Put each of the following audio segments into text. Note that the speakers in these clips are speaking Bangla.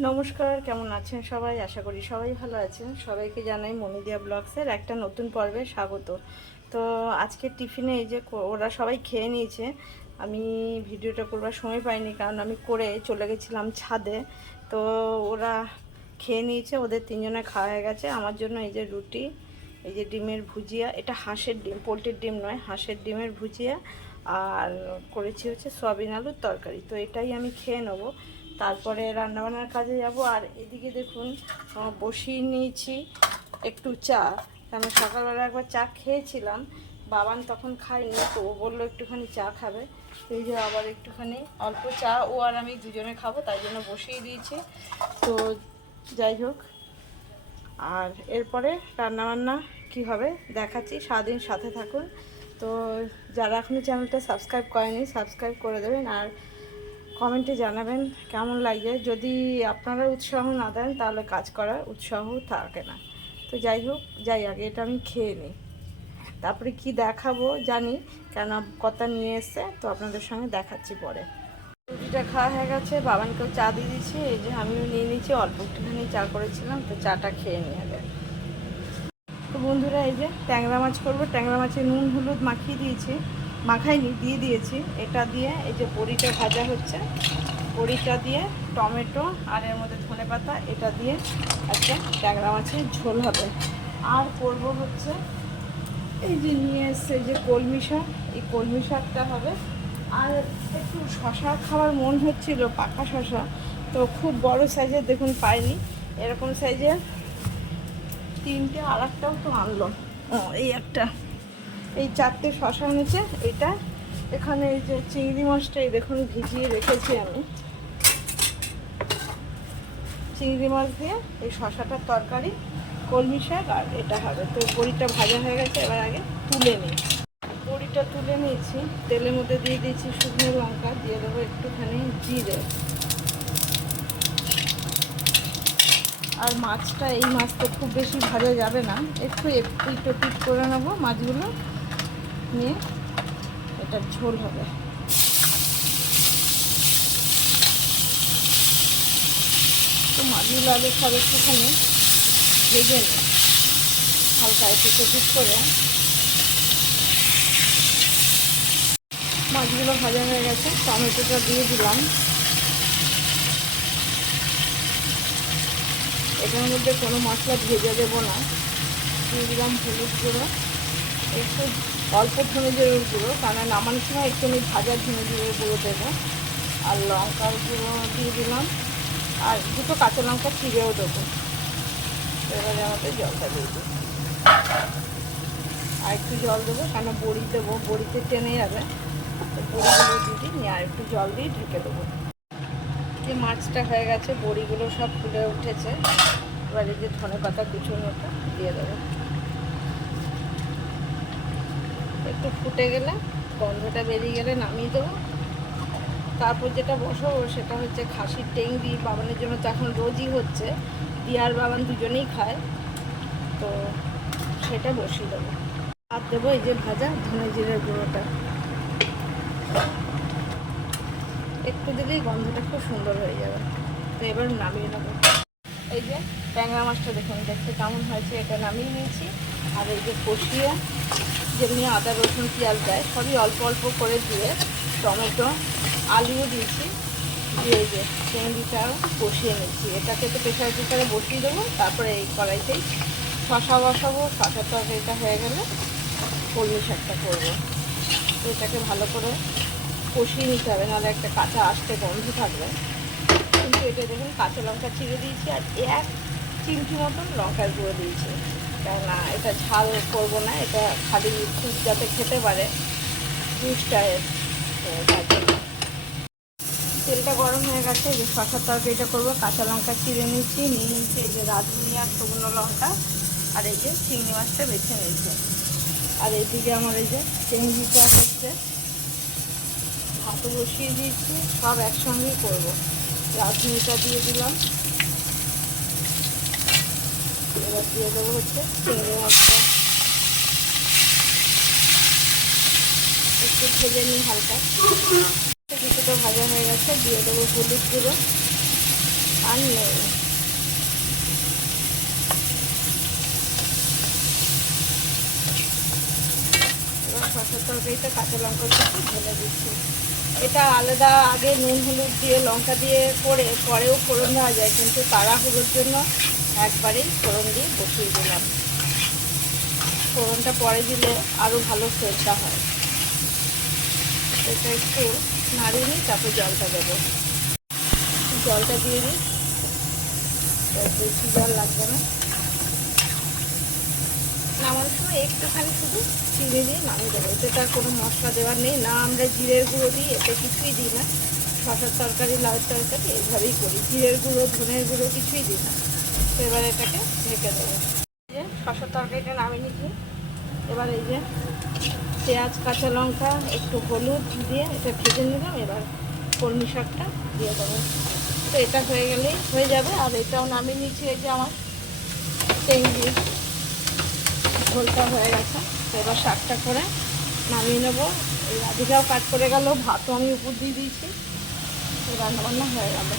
নমস্কার, কেমন আছেন সবাই? আশা করি সবাই ভালো আছেন। সবাইকে জানাই মনিদিয়া ব্লগসের একটা নতুন পর্বে স্বাগত। তো আজকে টিফিনে এই যে ওরা সবাই খেয়ে নিয়েছে। আমি ভিডিওটা করবার সময় পাইনি, কারণ আমি করে চলে গেছিলাম ছাদে। তো ওরা খেয়ে নিয়েছে, ওদের তিনজনে খাওয়া হয়ে গেছে। আমার জন্য এই যে রুটি, এই যে ডিমের ভুজিয়া, এটা হাঁসের ডিম, পোলট্রির ডিম নয়, হাঁসের ডিমের ভুজিয়া। আর করেছি হচ্ছে সয়াবিন আলুর তরকারি। তো এটাই আমি খেয়ে নেব। তারপরে রান্নাবান্নার কাজে যাব, আর এদিকে দেখুন বসিয়ে নিয়েছি একটু চা। আমি সকালবেলা একবার চা খেয়েছিলাম, বাবান তখন খায়নি, তো ও বলল একটুখানি চা খাবে। এই যে আবার একটুখানি অল্প চা, ও আর আমি দুজনে খাব, তাই জন্য বসিয়ে দিয়েছি। তো যাই হোক, আর এরপরে রান্নাবান্না কি হবে দেখাচ্ছি, সারাদিন সাথে থাকুন। তো যারা এখনও চ্যানেলটা সাবস্ক্রাইব করেনি, সাবস্ক্রাইব করে দেবেন, আর কমেন্টে জানাবেন কেমন লাগছে যদি আপনারা উৎসাহ না দেন, তাহলে কাজ করার উৎসাহ থাকে না। তো যাই হোক, যাই, আগে এটা আমি খেয়ে নিই। তারপরে কি দেখাবো জানি, কেন কথা নিয়ে এসছে, তো আপনাদের সঙ্গে দেখাচ্ছি পরে। রুটিটা খাওয়া হয়ে গেছে, বাবানকেও চা দিয়ে দিয়েছি, এই যে আমিও নিয়ে নিয়েছি, অল্প একটুখানি চা করেছিলাম, তো চাটা খেয়ে নিয়ে আগে। তো বন্ধুরা, এই যে ট্যাংরা মাছ করব। ট্যাংরা মাছে নুন, হলুদ মাখিয়ে দিয়েছি। মাখাইনি, দিয়ে দিয়েছি। এটা দিয়ে এই যে বড়িটা ভাজা হচ্ছে, বড়িটা দিয়ে টমেটো আর এর মধ্যে ধনে পাতা, এটা দিয়ে একটা ট্যাংরা মাছের ঝোল হবে। আর করব হচ্ছে এই যে নিয়ে এসছে যে কলমি শাক, এই কলমি শাকটা হবে। আর একটু শশা খাওয়ার মন হচ্ছিল, পাকা শশা, তো খুব বড় সাইজের দেখুন পাইনি। এরকম সাইজের তিনটে আর একটাও তো আনলো। ও, এই একটা। এই চারটে শশা এনেছে এটা। এখানে এই যে চিংড়ি মাছটা, এই দেখুন, ভিজিয়ে রেখেছি আমি। চিংড়ি মাছ দিয়ে এই শশাটার তরকারি, কলমি শাক আর এটা হবে। তো বড়িটা ভাজা হয়ে গেছে, এবার আগে তুলে নিই। বড়িটা তুলে নিয়েছি। তেলের মধ্যে দিয়ে দিয়েছি শুকনো লঙ্কা, দিয়ে দেবো একটুখানি জিরে। আর মাছটা, এই মাছটা খুব বেশি ভাজা যাবে না। একটু একটু টপিট করে নেব মাছগুলো। নিয়ে এটা ঝোল হবে। তো মাছগুলো আগে সব একটুখানি ভেজে নিই। হালকা একটু টপিট করে। মাছগুলো ভাজা হয়ে গেছে, টমেটোটা দিয়ে দিলাম। এটার মধ্যে কোনো মশলা ভেজে দেবো না। দিয়ে দিলাম হলুদ গুঁড়ো। একটু অল্প ধনে জিরের গুঁড়ো, কারণ নামানোর সময় একটু আমি ভাজা ধনে জিরের গুঁড়ো দেবো। আর লঙ্কার গুঁড়ো দিয়ে দিলাম। আর দুটো কাঁচা লঙ্কা চিড়েও দেবো। এবারে আমাদের জলটা দিয়ে দেবো আর একটু জল দেবো, কেন বড়ি দেবো, বড়িতে টেনে যাবে। বড়িগুলো দিয়ে দিই, নিয়ে আর একটু জল দিয়ে ঢেকে দেবো। যে মাছটা হয়ে গেছে, বড়িগুলো সব ফুলে উঠেছে। এবার যে ধনে পাতা কুচুনোটা দিয়ে দেবো। একটু ফুটে গেলে গন্ধটা বেরিয়ে গেলে নামিয়ে দেবো। তারপর যেটা বসাবো সেটা হচ্ছে খাসির টেংরি বাবানের জন্য তো এখন রোজই হচ্ছে। দিয়ার বাবান দুজনেই খায়। তো সেটা বসিয়ে দেবো। আর দেবো এই যে ভাজা ধনে জিরের গুঁড়োটা। একটু দিলেই গন্ধটা খুব সুন্দর হয়ে যাবে। তো এবার নামিয়ে নেব। এই যে ট্যাংরা মাছটা দেখুন, দেখতে কেমন হয়েছে এটা নামিয়ে নিয়েছি। আর এই যে কষিয়ে যেমনি আদা, রসুন, পেঁয়াজ দেয়, সবই অল্প অল্প করে দিয়ে টমেটো, আলুও দিয়েছি। দিয়ে যে চিংড়িটাও কষিয়ে নিচ্ছি এটাকে তো প্রেশার কুকারে বসিয়ে দেবো, তারপরে এই কড়াইতেই শশা বসাবো, শশা তরকারিটা হয়ে গেলে কলমি শাকটা করব। তো এটাকে ভালো করে কষিয়ে নিতে হবে, নাহলে একটা কাঁচা আসতে গন্ধ থাকবে। এটা দেখুন, কাঁচা লঙ্কা ছিঁড়ে দিয়েছি আর এক চিমটি মতন লঙ্কার গুঁড়ো দিয়েছি। কেননা এটা ঝাল করব না, এটা খালি খুব যাতে খেতে পারে জুসটা। তেলটা গরম হয়ে গেছে যে শশার তরকারিটা করব, কাঁচা লঙ্কা চিড়ে নিয়েছি, নিয়ে নিয়েছি এই যে রাঁধুনি আর শুকনো লঙ্কা, আর এই যে চিংড়ি মাছটা বেছে নিয়েছি। আর এদিকে আমার এই যে চিংড়িটা হচ্ছে। ভাতও বসিয়ে দিয়েছি, সব একসঙ্গেই করব। রাঁধুনিটা দিয়ে দিলাম। এবার দিয়ে দেবো হচ্ছে চিংড়ি মাছটা একটু ভেজে নিই হালকা। কিছুটা ভাজা হয়ে গেছে, দিয়ে দেবো হলুদ গুঁড়ো আর নেই এবার শসার তরকারিটা কাঁচা লঙ্কা ঢেলে দিচ্ছি। এটা আলাদা, আগে নুন, হলুদ দিয়ে, লঙ্কা দিয়ে করে পরেও ফোড়ন দেওয়া যায়, কিন্তু তাড়াহুড়োর জন্য একবারেই ফোড়ন দিয়ে বসিয়ে দিলাম। ফোড়নটা পরে দিলে আরও ভালো সেদ্ধা হয়। এটা একটু নাড়িয়ে নিই তারপর জলটা দেবো। জলটা দিয়ে দিই। বেশি জল লাগবে না। নামানোর একটুখানি শুধু চিনি দিয়ে নামিয়ে দেবো। এতে তার কোনো মশলা দেওয়ার নেই, না আমরা জিরের গুঁড়ো দিই, এতে কিছুই দিই না। শশার তরকারি লাউ তরকারি, এইভাবেই করি। জিরের গুঁড়ো, ধনের গুঁড়ো কিছুই দিই না। তো এবার এটাকে ঢেকে দেবো। যে শশার তরকারিটা নামিয়ে নিচ্ছি। এবার এই যে পেঁয়াজ, কাঁচা লঙ্কা, একটু হলুদ দিয়ে এটা ভেজে নিলাম। এবার কলমি শাকটা দিয়ে দেবো। তো এটা হয়ে গেলেই হয়ে যাবে। আর এটাও নামিয়ে নিচ্ছি এই যে আমার টেঙ্গি। ঝোলটা হয়ে গেছে। এবার শাকটা করে নামিয়ে নেব। এই রাধিকাও কাট করে গেল, ভাতও আমি উপর দিয়ে দিয়েছি। রান্নাবান্না হয়ে গেল।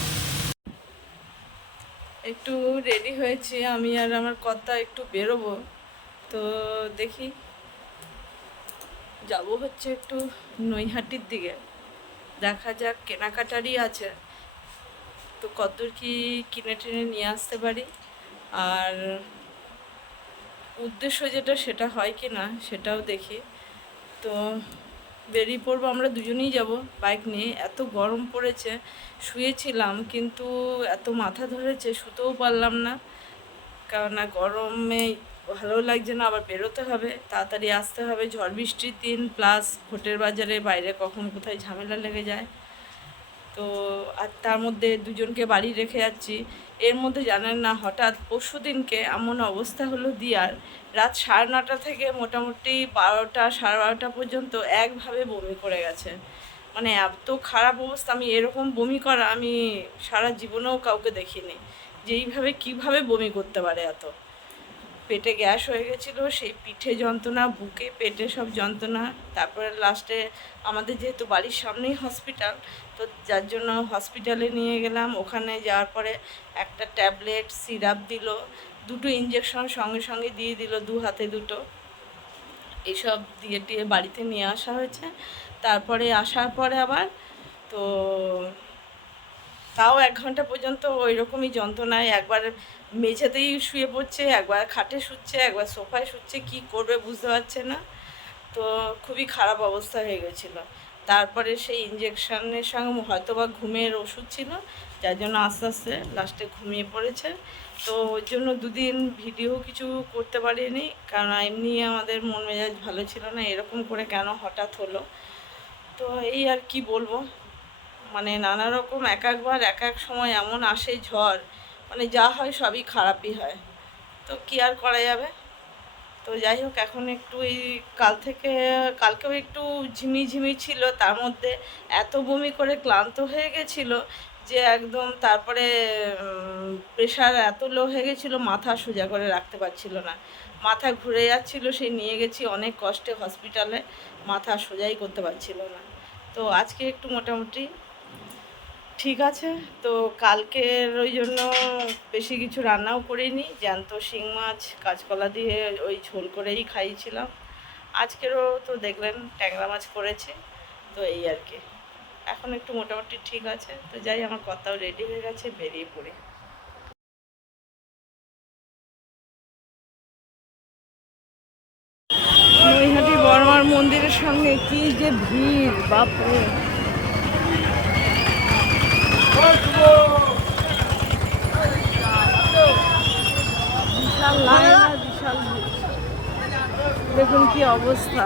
একটু রেডি হয়েছি আমি আর আমার কর্তা একটু বেরোবো। তো দেখি, যাব হচ্ছে একটু নৈহাটির দিকে। দেখা যাক, কেনাকাটারই আছে। তো কতদূর কি কিনে টেনে নিয়ে আসতে পারি? আর উদ্দেশ্য যেটা সেটা হয় কি না সেটাও দেখি। তো বেরিয়ে পড়ব, আমরা দুজনেই যাব বাইক নিয়ে। এত গরম পড়েছে, শুয়েছিলাম কিন্তু এত মাথা ধরেছে, শুতেও পারলাম না। কেননা গরমে ভালো লাগছে না, আবার বেরোতে হবে, তাড়াতাড়ি আসতে হবে। ঝড় বৃষ্টির দিন প্লাস ভোটের বাজারে বাইরে কখন কোথায় ঝামেলা লেগে যায়। তো আর তার মধ্যে দুজনকে বাড়ি রেখে যাচ্ছি। এর মধ্যে জানেন না, হঠাৎ পরশু দিনকে এমন অবস্থা হলো দিয়ার। রাত সাড়ে নটা থেকে মোটামুটি বারোটা, সাড়ে বারোটা পর্যন্ত একভাবে বমি করে গেছে। মানে এত খারাপ অবস্থা, আমি এরকম বমি করা আমি সারা জীবনেও কাউকে দেখিনি। যে এইভাবে কীভাবে বমি করতে পারে এত? পেটে গ্যাস হয়ে গেছিল, সেই পিঠে যন্ত্রণা, বুকে পেটে সব যন্ত্রণা, তারপরে লাস্টে আমাদের যেহেতু বাড়ির সামনেই হসপিটাল তো যার জন্য হসপিটালে নিয়ে গেলাম। ওখানে যাওয়ার পরে একটা ট্যাবলেট সিরাপ দিল, দুটো ইঞ্জেকশন সঙ্গে সঙ্গে দিয়ে দিল, দু হাতে দুটো। এইসব দিয়ে টিয়ে বাড়িতে নিয়ে আসা হয়েছে। তারপরে আসার পরে আবার তো তাও এক ঘণ্টা পর্যন্ত ওই রকমই যন্ত্রণায় একবার মেঝেতেই শুয়ে পড়ছে, একবার খাটে শুচ্ছে, একবার সোফায় শুচ্ছে, কি করবে বুঝতে পারছে না। তো খুবই খারাপ অবস্থা হয়ে গেছিল। তারপরে সেই ইঞ্জেকশনের সঙ্গে হয়তো বা ঘুমের ওষুধ ছিল, যার জন্য আস্তে আস্তে লাস্টে ঘুমিয়ে পড়েছে। তো ওর জন্য দুদিন ভিডিও কিছু করতে পারিনি, কারণ এমনি আমাদের মন মেজাজ ভালো ছিল না, এরকম করে কেন হঠাৎ হলো? তো এই আর কি বলব? মানে নানা রকম এক একবার এক এক সময় এমন আসে ঝড় মানে যা হয় সবই খারাপই হয়। তো কি আর করা যাবে? তো যাই হোক, এখন একটু এই কাল থেকে, কালকেও একটু ঝিমি ঝিমি ছিল, তার মধ্যে এত বমি করে ক্লান্ত হয়ে গেছিল যে একদম তারপরে প্রেশার এত লো হয়ে গেছিল, মাথা সোজা করে রাখতে পারছিল না। মাথা ঘুরে যাচ্ছিল সেই নিয়ে গেছি অনেক কষ্টে হসপিটালে, মাথা সোজাই করতে পারছিল না। তো আজকে একটু মোটামুটি ঠিক আছে, তো কালকের ওই জন্য বেশি কিছু রান্নাও করিনি। জ্যান্ত শিং মাছ, কাঁচকলা দিয়ে ওই ঝোল করেই খাইয়েছিলাম। আজকেরও তো দেখলেন, ট্যাংরা মাছ করেছি, তো এই আর কি। এখন একটু মোটামুটি ঠিক আছে, তো যাই, আমার কথাও রেডি হয়ে গেছে, বেরিয়ে পড়ি। বর্মার মন্দিরের সামনে কি যে ভিড়, বাপরে বিশাল লাইন আর বিশাল ভিড়। দেখুন কি অবস্থা?